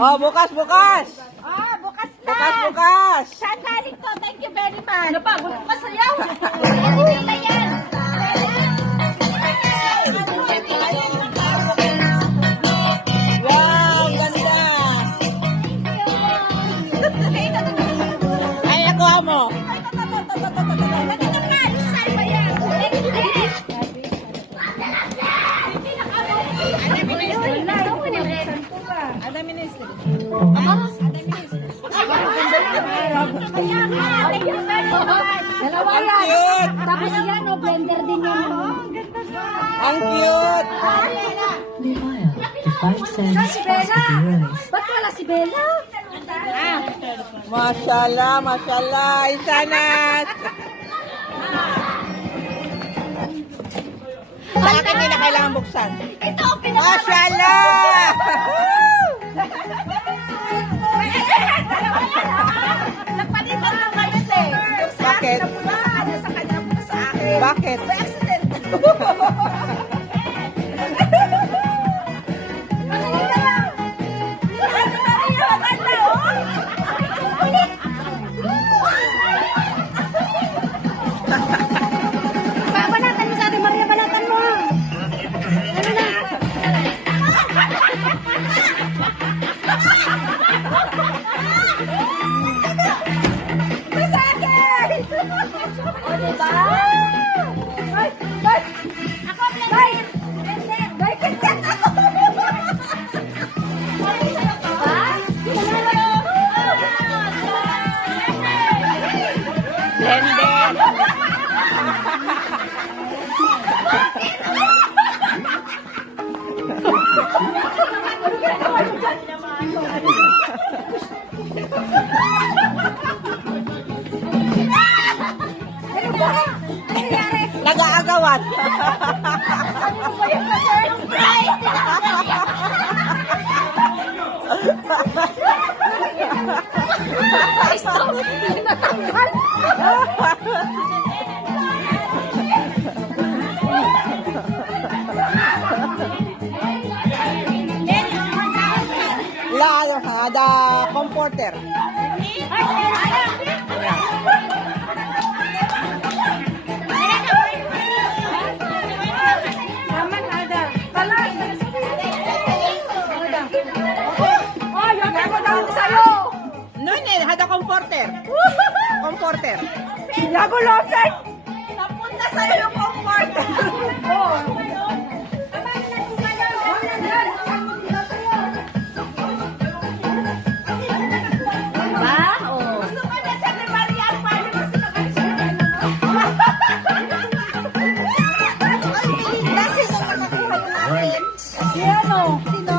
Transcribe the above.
Oh, bukas, bukas! Ah, bukas na. Bukas, bukas! Saan galing to? Thank you very much. Ano pa? Gusto ka sayaw? Ano yan? Wow, ganda! Ay, ako mo. Ada ministry. Dalawa Ang yan. cute! Tapos yan, o, blender din yan. Ang cute! Si Bella. Ba't wala si Bella? Mashallah, mashallah. Insanat! Sa akin hindi na kailangan buksan. Ito, Mashallah! Nagpalitan lang ngayon eh. Bakit? Sa kanya po sa akin. Bakit? May accident. Banatan mo sa atin, Maria, banatan mo. Ano na? Sa akin! O, diba? Ay, ay! Ako, blender! Blender! Ay, content ako! Blender! Ano ba? Ano nangyari? Nag-aagawan. Ano ba yung surprise? Surprise to! Hindi natanggal! The comforter. No, ada comforter. Comforter. Yago Lopez! Napunta sa'yo yung comforter. Oo. Ba? Oo. Gusto ka na sa Maria ang pali mo sa Sino nakuha natin? Si ano? Sino?